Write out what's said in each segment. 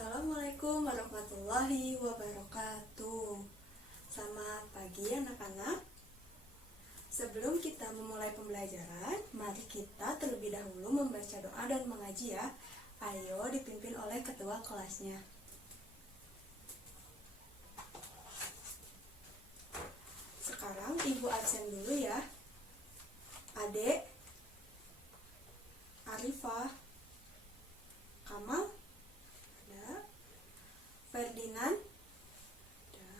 Assalamualaikum warahmatullahi wabarakatuh. Selamat pagi anak-anak. Sebelum kita memulai pembelajaran, mari kita terlebih dahulu membaca doa dan mengaji ya. Ayo dipimpin oleh ketua kelasnya. Sekarang Ibu absen dulu ya. Adek, Arifah, Kamal, ada, Ferdinand, ada,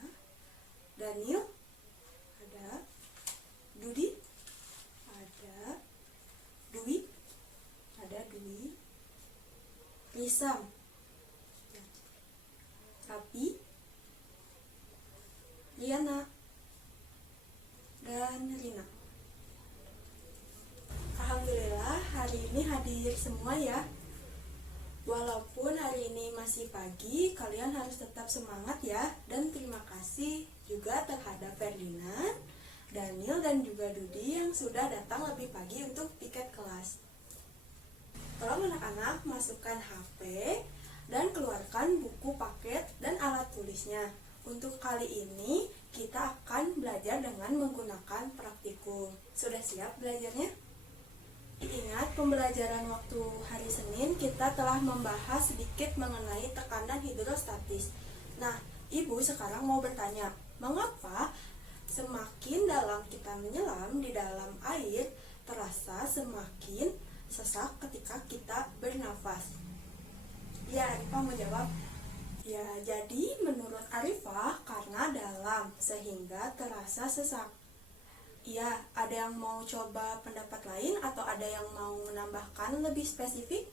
Daniel, ada, Dudi, ada, Dwi, Risam, Rapi, Liana, dan Rina. Alhamdulillah hari ini hadir semua ya. Walaupun hari ini masih pagi, kalian harus tetap semangat ya. Dan terima kasih juga terhadap Ferdinand, Daniel, dan juga Dudi yang sudah datang lebih pagi untuk piket kelas. Tolong anak-anak masukkan HP dan keluarkan buku paket dan alat tulisnya. Untuk kali ini kita akan belajar dengan menggunakan praktikum. Sudah siap belajarnya? Ingat pembelajaran waktu hari Senin kita telah membahas sedikit mengenai tekanan hidrostatis. Nah, Ibu sekarang mau bertanya, mengapa semakin dalam kita menyelam di dalam air terasa semakin sesak ketika kita bernafas? Ya, Arifah mau jawab. Ya, jadi menurut Arifah karena dalam sehingga terasa sesak. Iya, ada yang mau coba pendapat lain atau ada yang mau menambahkan lebih spesifik?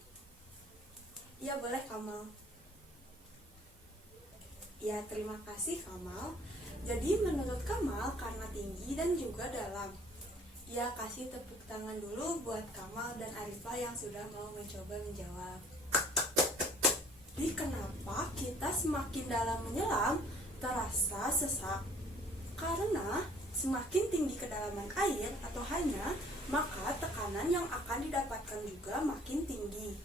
Iya, boleh Kamal. Ya, terima kasih Kamal. Jadi menurut Kamal karena tinggi dan juga dalam. Ya, kasih tepuk tangan dulu buat Kamal dan Arifah yang sudah mau mencoba menjawab. Jadi kenapa kita semakin dalam menyelam terasa sesak? Karena semakin tinggi kedalaman air atau hanya, maka tekanan yang akan didapatkan juga makin tinggi.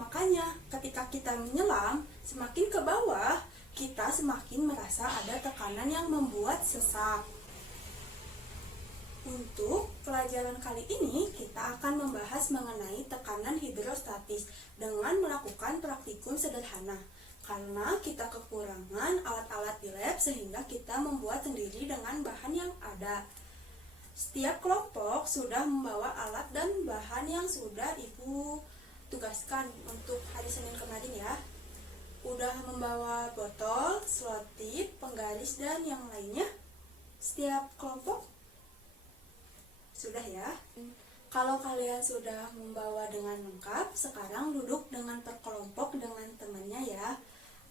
Makanya ketika kita menyelam semakin ke bawah, kita semakin merasa ada tekanan yang membuat sesak. Untuk pelajaran kali ini kita akan membahas mengenai tekanan hidrostatis dengan melakukan praktikum sederhana. Karena kita kekurangan alat-alat di lab sehingga kita membuat sendiri dengan bahan yang ada. Setiap kelompok sudah membawa alat dan bahan yang sudah Ibu tugaskan untuk hari Senin kemarin ya. Udah membawa botol, selotip, penggaris, dan yang lainnya. Setiap kelompok sudah ya. Kalau kalian sudah membawa dengan lengkap, sekarang duduk dengan perkelompok dengan temannya ya.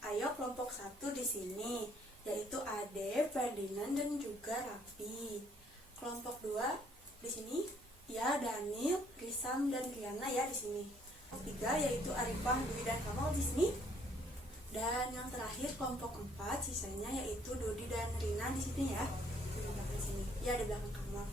Ayo kelompok 1 di sini, yaitu Ade, Ferdinand, dan juga Rapi. Kelompok 2 di sini, ya Daniel, Risam, dan Riana ya di sini. 3 yaitu Arifah, Dwi, dan Kamal di sini. Dan yang terakhir kelompok 4 sisanya yaitu Dudi dan Rina di sini ya. Di sini, ya di belakang Kamal.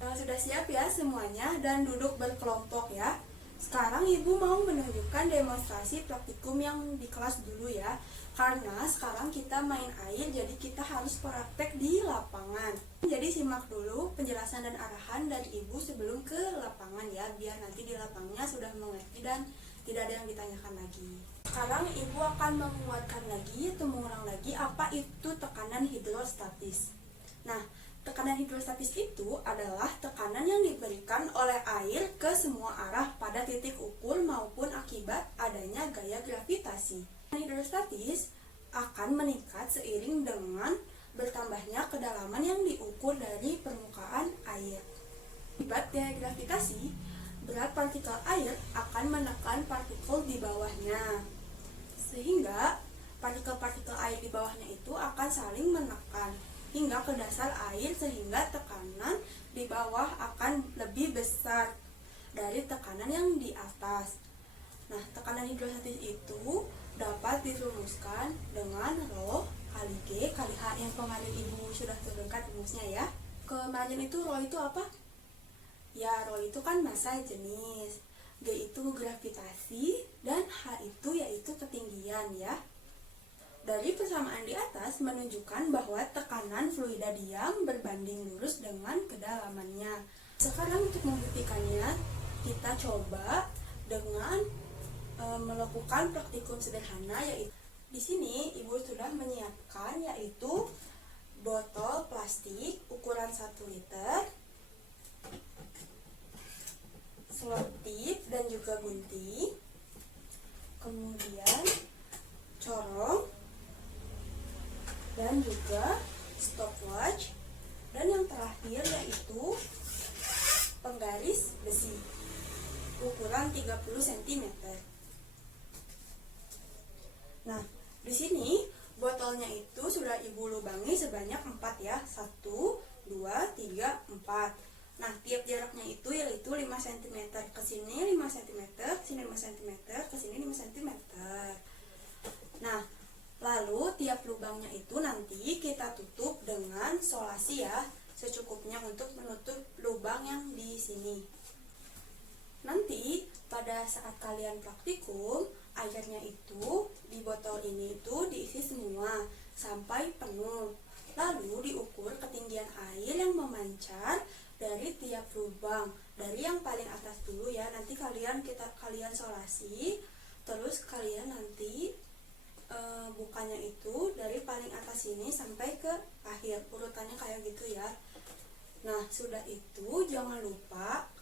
Nah, sudah siap ya semuanya dan duduk berkelompok ya. Sekarang Ibu mau menunjukkan demonstrasi praktikum yang di kelas dulu ya. Karena sekarang kita main air, jadi kita harus praktek di lapangan. Jadi simak dulu penjelasan dan arahan dari Ibu sebelum ke lapangan ya, biar nanti di lapangnya sudah mengerti dan tidak ada yang ditanyakan lagi. Sekarang Ibu akan menguatkan lagi atau mengulang lagi apa itu tekanan hidrostatis. Nah, tekanan hidrostatis itu adalah tekanan yang diberikan oleh air ke semua arah pada titik ukur maupun akibat adanya gaya gravitasi. Hidrostatis akan meningkat seiring dengan bertambahnya kedalaman yang diukur dari permukaan air. Akibat gaya gravitasi, berat partikel air akan menekan partikel di bawahnya. Sehingga partikel-partikel air di bawahnya itu akan saling menekan hingga ke dasar air sehingga tekanan di bawah akan lebih besar dari tekanan yang di atas. Nah, tekanan hidrostatis itu dapat dirumuskan dengan Rho kali G kali H yang kemarin Ibu sudah turunkan rumusnya ya. Kemarin itu Rho itu apa? Ya, Rho itu kan massa jenis. G itu gravitasi, dan H itu yaitu ketinggian ya. Dari persamaan di atas menunjukkan bahwa tekanan fluida diam berbanding lurus dengan kedalamannya. Sekarang untuk membuktikannya, kita coba dengan melakukan praktikum sederhana, yaitu di sini Ibu sudah menyiapkan yaitu botol plastik ukuran 1 liter, selotip dan juga gunting, kemudian corong dan juga stopwatch, dan yang terakhir yaitu penggaris besi ukuran 30 cm. Nah, di sini botolnya itu sudah Ibu lubangi sebanyak 4 ya. 1, 2, 3, 4. Nah, tiap jaraknya itu yaitu 5 cm. Ke sini 5 cm, ke sini 5 cm, ke sini 5 cm. Nah, lalu tiap lubangnya itu nanti kita tutup dengan solasi ya, secukupnya untuk menutup lubang yang di sini. Nanti pada saat kalian praktikum, airnya itu di botol ini itu diisi semua sampai penuh. Lalu diukur ketinggian air yang memancar dari tiap lubang. Dari yang paling atas dulu ya, nanti kalian solasi, terus kalian nanti bukanya itu dari paling atas sini sampai ke akhir, urutannya kayak gitu ya. Nah, sudah itu jangan lupa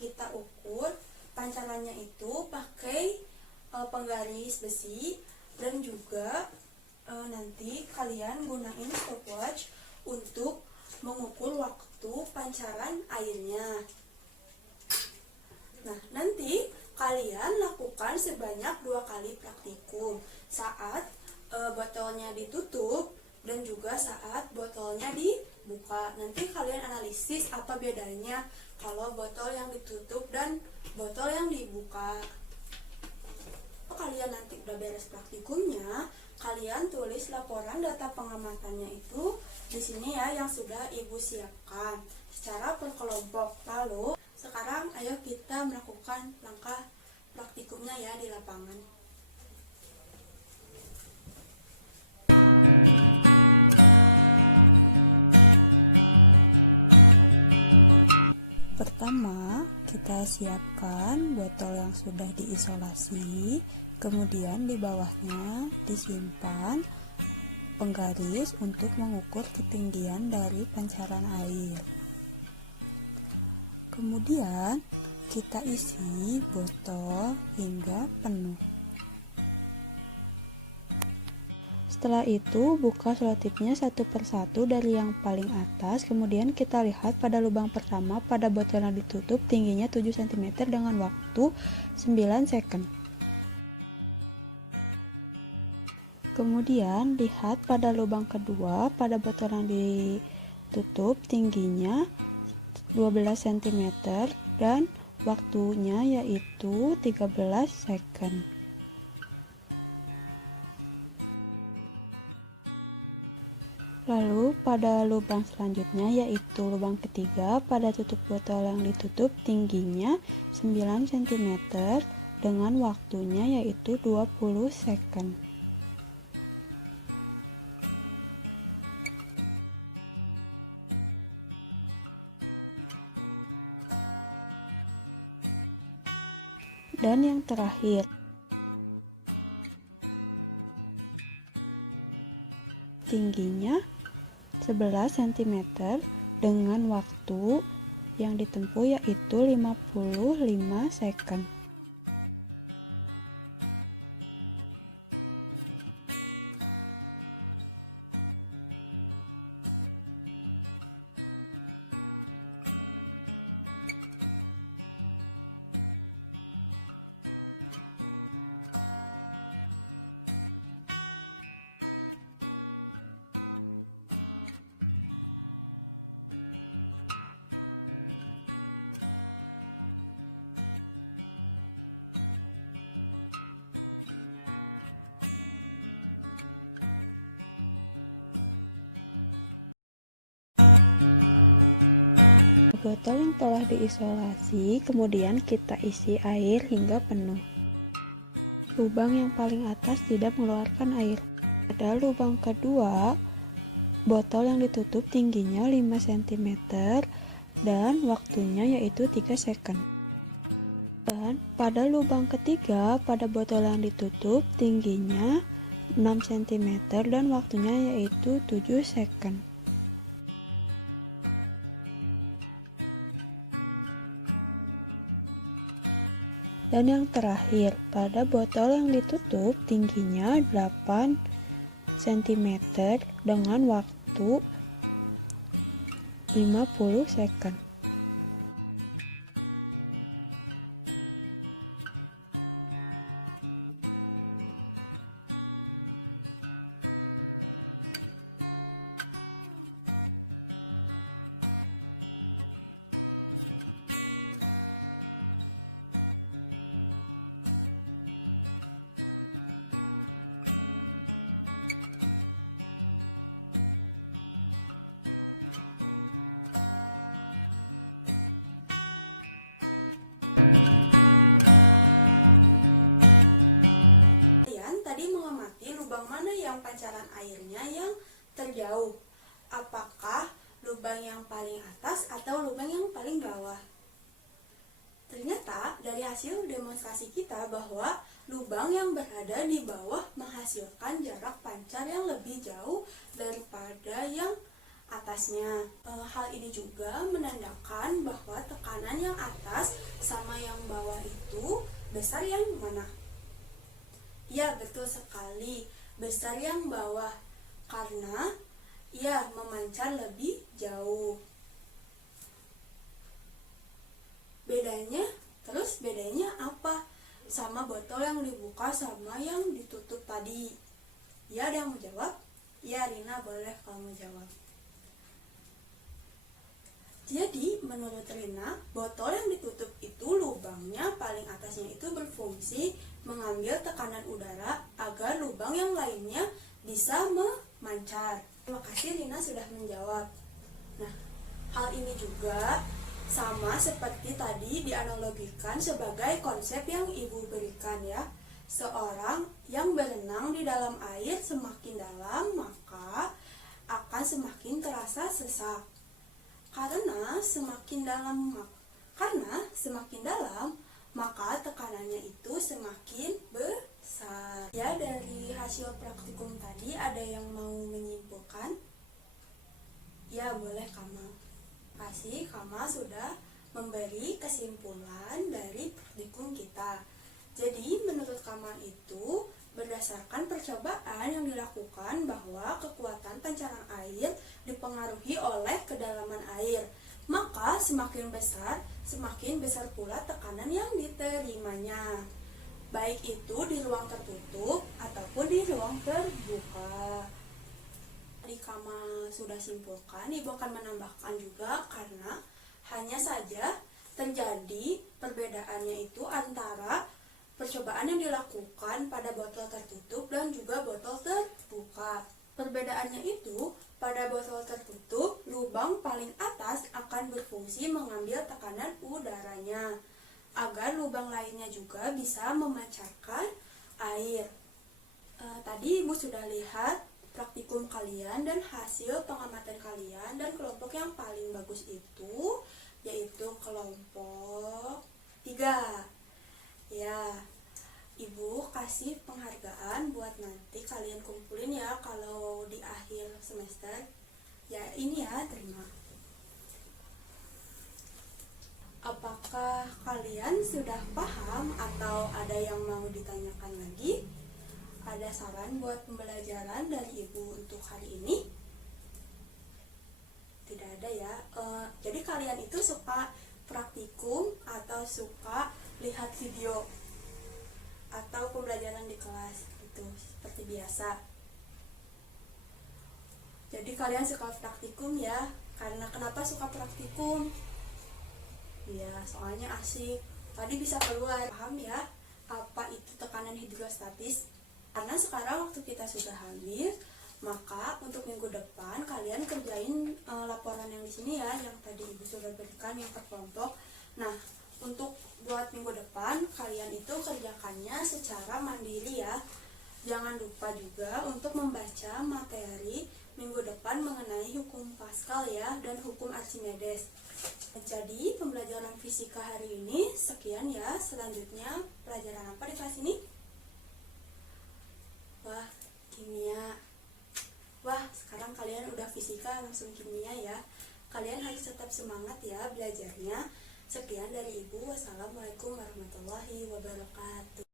kita ukur pancarannya itu pakai penggaris besi, dan juga nanti kalian gunain stopwatch untuk mengukur waktu pancaran airnya. Nah, nanti kalian lakukan sebanyak 2 kali praktikum, saat botolnya ditutup dan juga saat botolnya dibuka. Nanti kalian analisis apa bedanya kalau botol yang ditutup dan botol yang dibuka. Kalian nanti udah beres praktikumnya, kalian tulis laporan data pengamatannya itu di sini ya, yang sudah Ibu siapkan secara per kelompok. Lalu sekarang ayo kita melakukan langkah praktikumnya ya di lapangan. Pertama, kita siapkan botol yang sudah diisolasi, kemudian di bawahnya disimpan penggaris untuk mengukur ketinggian dari pancaran air. Kemudian kita isi botol hingga penuh. Setelah itu buka selotipnya satu persatu dari yang paling atas. Kemudian kita lihat pada lubang pertama pada botol yang ditutup tingginya 7 cm dengan waktu 9 second. Kemudian lihat pada lubang kedua pada botol yang ditutup tingginya 12 cm dan waktunya yaitu 13 second. Lalu pada lubang selanjutnya yaitu lubang ketiga pada tutup botol yang ditutup tingginya 9 cm dengan waktunya yaitu 20 second. Dan yang terakhir, tingginya 11 cm dengan waktu yang ditempuh yaitu 55 second. diisolasi, kemudian kita isi air hingga penuh. Lubang yang paling atas tidak mengeluarkan air. Pada lubang kedua, botol yang ditutup tingginya 5 cm dan waktunya yaitu 3 second. Dan pada lubang ketiga, pada botol yang ditutup tingginya 6 cm dan waktunya yaitu 7 second. Dan yang terakhir, pada botol yang ditutup tingginya 8 cm dengan waktu 50 second. Kalian tadi mengamati lubang mana yang pancaran airnya yang terjauh? Apakah lubang yang paling atas atau lubang yang paling bawah? Ternyata dari hasil demonstrasi kita bahwa lubang yang berada di bawah menghasilkan jarak pancar yang lebih jauh daripada yang atasnya. Hal ini juga menandakan bahwa tekanan yang atas sama yang bawah itu besar yang mana? Ya, betul sekali, besar yang bawah karena ia memancar lebih jauh. Bedanya apa? Sama botol yang dibuka sama yang ditutup tadi. Ya, ada yang mau jawab? Ya, Rina boleh kalau mau jawab. Jadi, menurut Rina, botol yang ditutup itu lubangnya paling atasnya itu berfungsi mengambil tekanan udara agar lubang yang lainnya bisa memancar. Terima kasih Rina sudah menjawab. Nah, hal ini juga sama seperti tadi dianalogikan sebagai konsep yang Ibu berikan ya. Seorang yang berenang di dalam air semakin dalam maka akan semakin terasa sesak. Karena semakin dalam maka tekanannya itu semakin besar. Ya, dari hasil praktikum tadi ada yang mau menyimpulkan? Ya, boleh Kamal. Kasih Kamal sudah memberi kesimpulan dari praktikum kita. Jadi menurut Kamal itu berdasarkan percobaan yang dilakukan bahwa kekuatan pancaran air dipengaruhi oleh kedalaman air. Maka semakin besar pula tekanan yang diterimanya. Baik itu di ruang tertutup ataupun di ruang terbuka. Tadi Kamal sudah simpulkan, Ibu akan menambahkan juga karena hanya saja terjadi perbedaannya itu antara percobaan yang dilakukan pada botol tertutup dan juga botol terbuka. Perbedaannya itu, pada botol tertutup, lubang paling atas akan berfungsi mengambil tekanan udaranya, agar lubang lainnya juga bisa memancarkan air. Tadi Ibu sudah lihat praktikum kalian dan hasil pengamatan kalian, dan kelompok yang paling bagus itu yaitu kelompok 3. Ya, Ibu kasih penghargaan buat nanti kalian kumpulin ya kalau di akhir semester. Ya, ini ya, terima. Apakah kalian sudah paham atau ada yang mau ditanyakan lagi? Ada saran buat pembelajaran dari Ibu untuk hari ini? Tidak ada ya. Jadi kalian itu suka praktikum atau suka lihat video atau pembelajaran di kelas gitu seperti biasa. Jadi kalian suka praktikum ya. Karena kenapa suka praktikum? Ya, soalnya asik. Tadi bisa keluar. Paham ya apa itu tekanan hidrostatis? Karena sekarang waktu kita sudah habis, Maka untuk minggu depan kalian kerjain laporan yang di sini ya, yang tadi Ibu sudah berikan yang per kelompok. Nah, untuk buat minggu depan kalian itu kerjakannya secara mandiri ya. Jangan lupa juga untuk membaca materi minggu depan mengenai hukum Pascal ya dan hukum Archimedes. Jadi pembelajaran fisika hari ini sekian ya. Selanjutnya pelajaran apa di kelas ini? Wah, kimia. Wah, sekarang kalian udah fisika langsung kimia ya. Kalian harus tetap semangat ya belajarnya. Sekian dari Ibu. Wassalamualaikum warahmatullahi wabarakatuh.